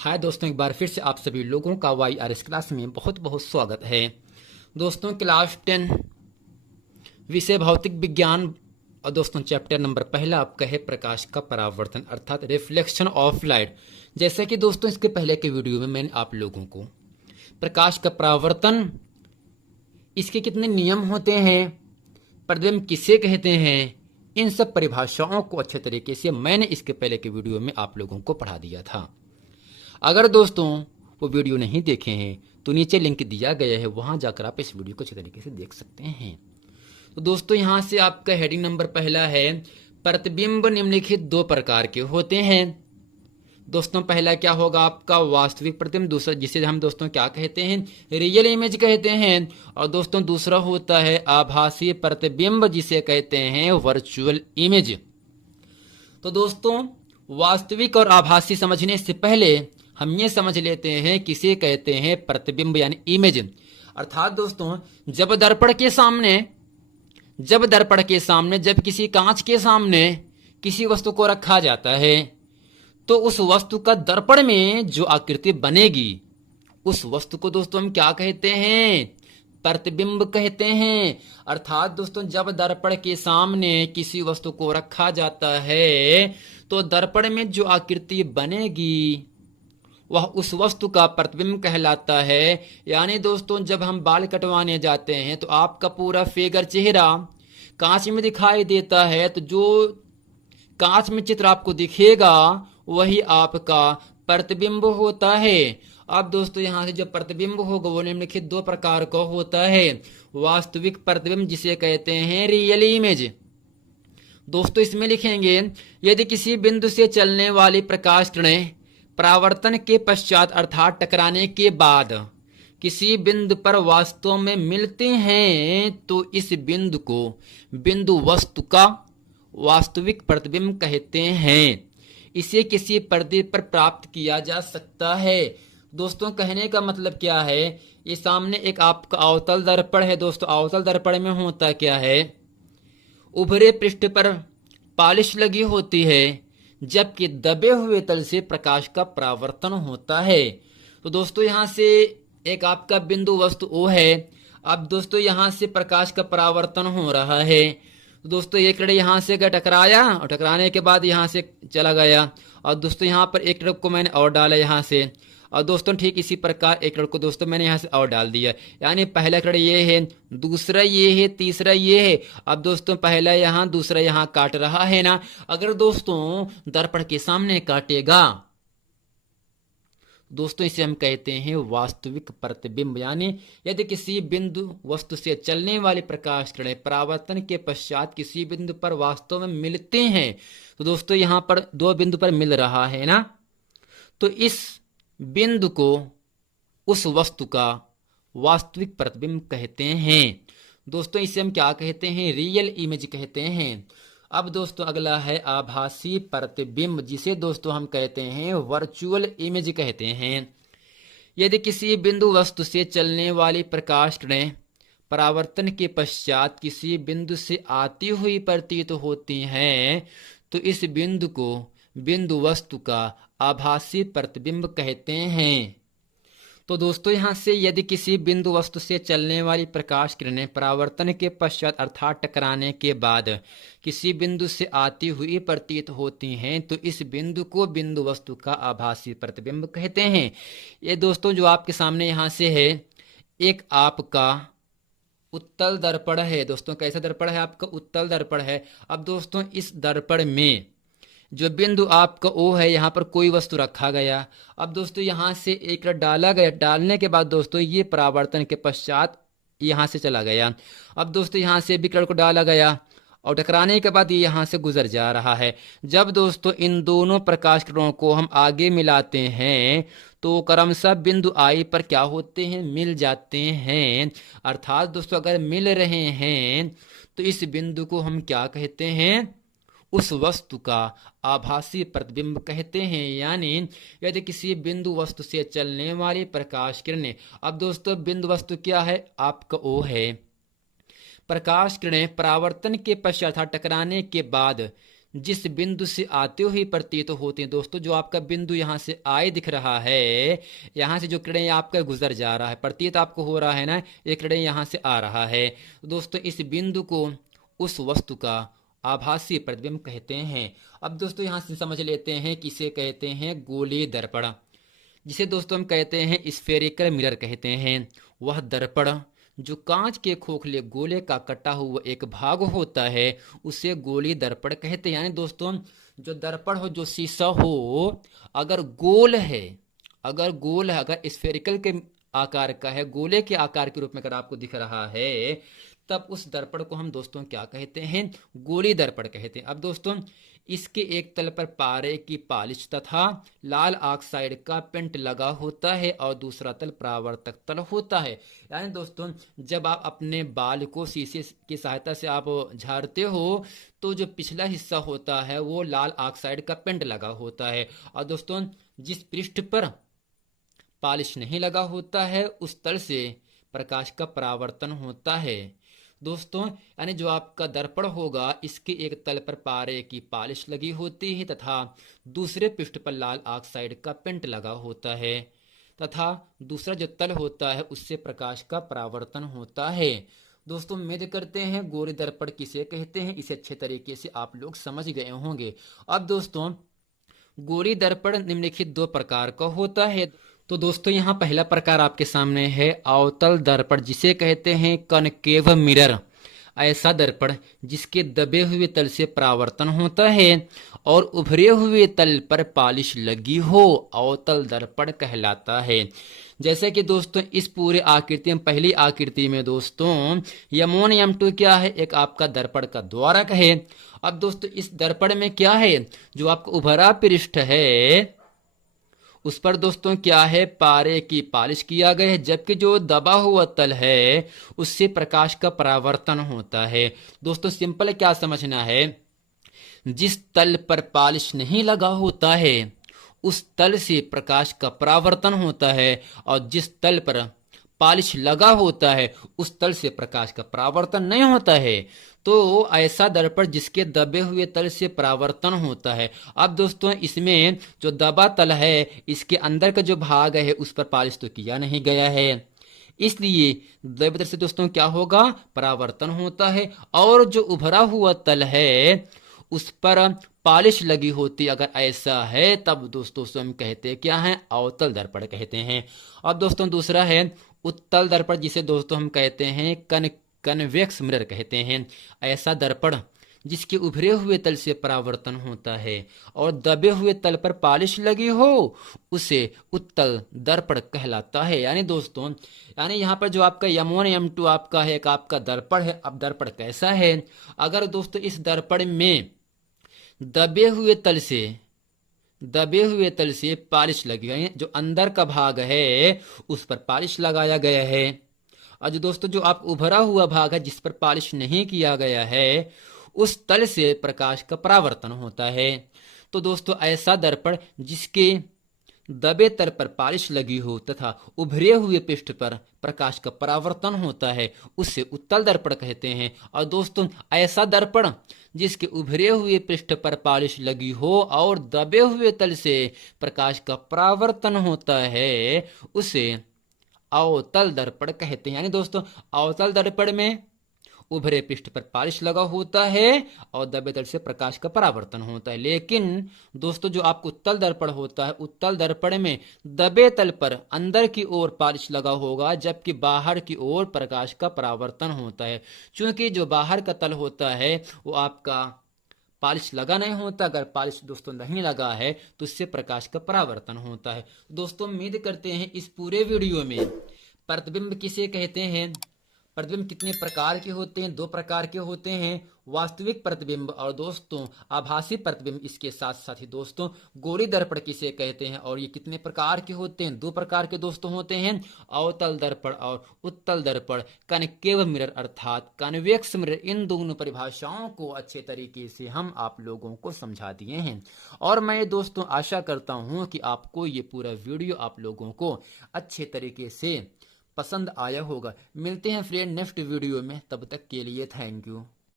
हाय दोस्तों, एक बार फिर से आप सभी लोगों का वाई आर एस क्लास में बहुत बहुत स्वागत है। दोस्तों क्लास 10 विषय भौतिक विज्ञान और दोस्तों चैप्टर नंबर पहला आपका है प्रकाश का परावर्तन अर्थात रिफ्लेक्शन ऑफ लाइट। जैसे कि दोस्तों इसके पहले के वीडियो में मैंने आप लोगों को प्रकाश का परावर्तन, इसके कितने नियम होते हैं, प्रतिबिंब किसे कहते हैं, इन सब परिभाषाओं को अच्छे तरीके से मैंने इसके पहले के वीडियो में आप लोगों को पढ़ा दिया था। अगर दोस्तों वो वीडियो नहीं देखे हैं तो नीचे लिंक दिया गया है, वहां जाकर आप इस वीडियो को अच्छे तरीके से देख सकते हैं। तो दोस्तों यहां से आपका हेडिंग नंबर पहला है प्रतिबिंब निम्नलिखित दो प्रकार के होते हैं। दोस्तों पहला क्या होगा आपका वास्तविक प्रतिबिंब, दूसरा जिसे हम दोस्तों क्या कहते हैं, रियल इमेज कहते हैं। और दोस्तों दूसरा होता है आभासी प्रतिबिंब जिसे कहते हैं वर्चुअल इमेज। तो दोस्तों वास्तविक और आभासी समझने से पहले हम ये समझ लेते हैं किसे कहते हैं प्रतिबिंब यानी इमेज। अर्थात दोस्तों जब दर्पण के सामने जब किसी कांच के सामने किसी वस्तु को रखा जाता है तो उस वस्तु का दर्पण में जो आकृति बनेगी उस वस्तु को दोस्तों हम क्या कहते हैं, प्रतिबिंब कहते हैं। अर्थात दोस्तों जब दर्पण के सामने किसी वस्तु को रखा जाता है तो दर्पण में जो आकृति बनेगी वह उस वस्तु का प्रतिबिंब कहलाता है। यानी दोस्तों जब हम बाल कटवाने जाते हैं तो आपका पूरा फिगर चेहरा कांच में दिखाई देता है, तो जो कांच में चित्र आपको दिखेगा वही आपका प्रतिबिंब होता है। अब दोस्तों यहां से जो प्रतिबिंब होगा वो निम्नलिखित दो प्रकार का होता है। वास्तविक प्रतिबिंब जिसे कहते हैं रियल इमेज। दोस्तों इसमें लिखेंगे यदि किसी बिंदु से चलने वाली प्रकाश किरणें परावर्तन के पश्चात अर्थात टकराने के बाद किसी बिंदु पर वास्तव में मिलते हैं तो इस बिंदु को बिंदु वस्तु का वास्तविक प्रतिबिंब कहते हैं। इसे किसी पर्दे पर प्राप्त किया जा सकता है। दोस्तों कहने का मतलब क्या है, ये सामने एक आपका अवतल दर्पण है। दोस्तों अवतल दर्पण में होता क्या है, उभरे पृष्ठ पर पॉलिश लगी होती है जबकि दबे हुए तल से प्रकाश का परावर्तन होता है। तो दोस्तों यहां से एक आपका बिंदु वस्तु O है। अब दोस्तों यहां से प्रकाश का परावर्तन हो रहा है। तो दोस्तों एक किरण यहां से टकराया और टकराने के बाद यहां से चला गया। और दोस्तों यहां पर एक किरण को मैंने और डाला यहां से, और दोस्तों ठीक इसी प्रकार एक किरण को दोस्तों मैंने यहां से और डाल दिया। यानी पहला किरण ये है, दूसरा ये है, तीसरा ये है। अब दोस्तों पहला यहां दूसरा यहां काट रहा है ना। अगर दोस्तों दर्पण के सामने काटेगा दोस्तों इसे हम कहते हैं वास्तविक प्रतिबिंब। यानी यदि किसी बिंदु वस्तु से चलने वाली प्रकाश किरणें परावर्तन के पश्चात किसी बिंदु पर वास्तव में मिलते हैं, तो दोस्तों यहां पर दो बिंदु पर मिल रहा है ना, तो इस बिंदु को उस वस्तु का वास्तविक प्रतिबिंब कहते हैं। दोस्तों इसे हम क्या कहते हैं, रियल इमेज कहते हैं। अब दोस्तों अगला है आभासी प्रतिबिंब जिसे दोस्तों हम कहते हैं वर्चुअल इमेज कहते हैं। यदि किसी बिंदु वस्तु से चलने वाली प्रकाश किरणें परावर्तन के पश्चात किसी बिंदु से आती हुई प्रतीत होती हैं तो इस बिंदु को बिंदु वस्तु का आभासी प्रतिबिंब कहते हैं। तो दोस्तों यहां से यदि किसी बिंदु वस्तु से चलने वाली प्रकाश किरणें परावर्तन के पश्चात अर्थात टकराने के बाद किसी बिंदु से आती हुई प्रतीत होती हैं तो इस बिंदु को बिंदु वस्तु का आभासी प्रतिबिंब कहते हैं। ये दोस्तों जो आपके सामने यहां से है एक आपका उत्तल दर्पण है। दोस्तों कैसा दर्पण है आपका, उत्तल दर्पण है। अब दोस्तों इस दर्पण में जो बिंदु आपका O है यहाँ पर कोई वस्तु रखा गया। अब दोस्तों यहाँ से एक डाला गया, डालने के बाद दोस्तों ये परावर्तन के पश्चात यहाँ से चला गया। अब दोस्तों यहाँ से भी किरण को डाला गया और टकराने के बाद ये यहाँ से गुजर जा रहा है। जब दोस्तों इन दोनों प्रकाश किरणों को हम आगे मिलाते हैं तो क्रमशः बिंदु I पर क्या होते हैं, मिल जाते हैं। अर्थात दोस्तों अगर मिल रहे हैं तो इस बिंदु को हम क्या कहते हैं, उस वस्तु का आभासी प्रतिबिंब कहते हैं। यानी यदि किसी बिंदु वस्तु से चलने वाली प्रकाश किरणें, अब दोस्तों बिंदु वस्तु क्या है आपका O है, प्रकाश किरणें परावर्तन के पश्चात टकराने के बाद जिस बिंदु से आते हुए प्रतीत होते हैं। दोस्तों जो आपका बिंदु यहाँ से आए दिख रहा है, यहाँ से जो किरण आपका गुजर जा रहा है, प्रतीत आपको हो रहा है ना, ये किरण यहाँ से आ रहा है। दोस्तों इस बिंदु को उस वस्तु का आभासी प्रतिबिंब कहते हैं। अब दोस्तों यहाँ से समझ लेते हैं कि इसे कहते हैं गोलीय दर्पण, जिसे दोस्तों हम कहते हैं स्फेरिकल मिरर कहते हैं। वह दर्पण जो कांच के खोखले गोले का कटा हुआ एक भाग होता है, उसे गोलीय दर्पण कहते हैं। यानी दोस्तों जो दर्पण हो, जो शीशा हो, अगर गोल है, अगर स्फेरिकल के आकार का है, गोले के आकार के रूप में अगर आपको दिख रहा है, तब उस दर्पण को हम दोस्तों क्या कहते हैं? गोलीय दर्पण कहते हैं। अब दोस्तों इसके एक तल पर पारे की पॉलिश तथा लाल ऑक्साइड का पेंट लगा होता है और दूसरा तल परावर्तक तल होता है। यानी दोस्तों जब आप अपने बाल को शीशे की सहायता से आप झाड़ते हो, तो जो पिछला हिस्सा होता है वो लाल ऑक्साइड का पेंट लगा होता है, और दोस्तों जिस पृष्ठ पर पॉलिश नहीं लगा होता है उस तल से प्रकाश का परावर्तन होता है। दोस्तों यानी जो आपका दर्पण होगा, इसके एक तल पर पारे की पॉलिश लगी होती है तथा दूसरे पृष्ठ पर लाल ऑक्साइड का पेंट लगा होता है, तथा दूसरा जो तल होता है उससे प्रकाश का परावर्तन होता है। दोस्तों उम्मीद करते हैं गोलीय दर्पण किसे कहते हैं इसे अच्छे तरीके से आप लोग समझ गए होंगे। अब दोस्तों गोलीय दर्पण निम्नलिखित दो प्रकार का होता है। तो दोस्तों यहाँ पहला प्रकार आपके सामने है अवतल दर्पण, जिसे कहते हैं कनकेव मिरर। ऐसा दर्पण जिसके दबे हुए तल से परावर्तन होता है और उभरे हुए तल पर पॉलिश लगी हो, अवतल दर्पण कहलाता है। जैसे कि दोस्तों इस पूरे आकृति में, पहली आकृति में दोस्तों M1 M2 क्या है? एक आपका दर्पण का द्वारक है। अब दोस्तों इस दर्पण में क्या है? जो आपका उभरा पृष्ठ है उस पर दोस्तों क्या है? पारे की पॉलिश किया गया है, जबकि जो दबा हुआ तल है उससे प्रकाश का परावर्तन होता है। दोस्तों सिंपल क्या समझना है, जिस तल पर पॉलिश नहीं लगा होता है उस तल से प्रकाश का परावर्तन होता है, और जिस तल पर पॉलिश लगा होता है उस तल से प्रकाश का परावर्तन नहीं होता है। तो ऐसा दर्पण जिसके दबे हुए तल से परावर्तन होता है। अब दोस्तों इसमें जो दबा तल है, इसके अंदर का जो भाग है उस पर पॉलिश तो किया नहीं गया है, इसलिए दबे तल से दोस्तों क्या होगा? परावर्तन होता है। और जो उभरा हुआ तल है उस पर पॉलिश लगी होती, अगर ऐसा है तब दोस्तों हम कहते हैं क्या है? अवतल दर्पण कहते हैं। अब दोस्तों दूसरा है उत्तल दर्पण, जिसे दोस्तों हम कहते हैं कन्वेक्स मिरर कहते हैं। ऐसा दर्पण जिसके उभरे हुए तल से परावर्तन होता है और दबे हुए तल पर पॉलिश लगी हो, उसे उत्तल दर्पण कहलाता है। यानी दोस्तों यहाँ पर जो आपका M1 M2 आपका है, एक आपका दर्पण है। अब दर्पण कैसा है? अगर दोस्तों इस दर्पण में दबे हुए तल से पॉलिश लगी है, जो अंदर का भाग है उस पर पॉलिश लगाया गया है, और जो दोस्तों जो आप उभरा हुआ भाग है जिस पर पॉलिश नहीं किया गया है उस तल से प्रकाश का परावर्तन होता है। तो दोस्तों ऐसा दर्पण जिसके दबे तल पर पॉलिश लगी हो तथा उभरे हुए पृष्ठ पर प्रकाश का परावर्तन होता है उसे उत्तल दर्पण कहते हैं। और दोस्तों ऐसा दर्पण जिसके उभरे हुए पृष्ठ पर पॉलिश लगी हो और दबे हुए तल से प्रकाश का परावर्तन होता है उसे अवतल दर्पण कहते हैं। यानी दोस्तों अवतल दर्पण में उभरे पृष्ठ पर पॉलिश लगा होता है और दबे तल से प्रकाश का परावर्तन होता है। लेकिन दोस्तों जो आपको उत्तल दर्पण होता है, उत्तल दर्पण में दबे तल पर अंदर की ओर पॉलिश लगा होगा, जबकि बाहर की ओर प्रकाश का परावर्तन होता है। क्योंकि जो बाहर का तल होता है वो आपका पॉलिश लगा नहीं होता, अगर पॉलिश दोस्तों नहीं लगा है तो इससे प्रकाश का परावर्तन होता है। दोस्तों उम्मीद करते हैं इस पूरे वीडियो में प्रतिबिंब किसे कहते हैं, प्रतिबिंब कितने प्रकार के होते हैं? 2 प्रकार के होते हैं, वास्तविक प्रतिबिंब और दोस्तों आभासी प्रतिबिंब। इसके साथ साथ ही दोस्तों गोलीय दर्पण किसे कहते हैं और ये कितने प्रकार के होते हैं? 2 प्रकार के दोस्तों होते हैं, अवतल दर्पण और उत्तल दर्पण। कनकेव मिरर अर्थात कन्वेक्स मिरर, इन दोनों परिभाषाओं को अच्छे तरीके से हम आप लोगों को समझा दिए हैं। और मैं दोस्तों आशा करता हूँ कि आपको ये पूरा वीडियो आप लोगों को अच्छे तरीके से पसंद आया होगा। मिलते हैं फ्रेंड नेक्स्ट वीडियो में, तब तक के लिए थैंक यू।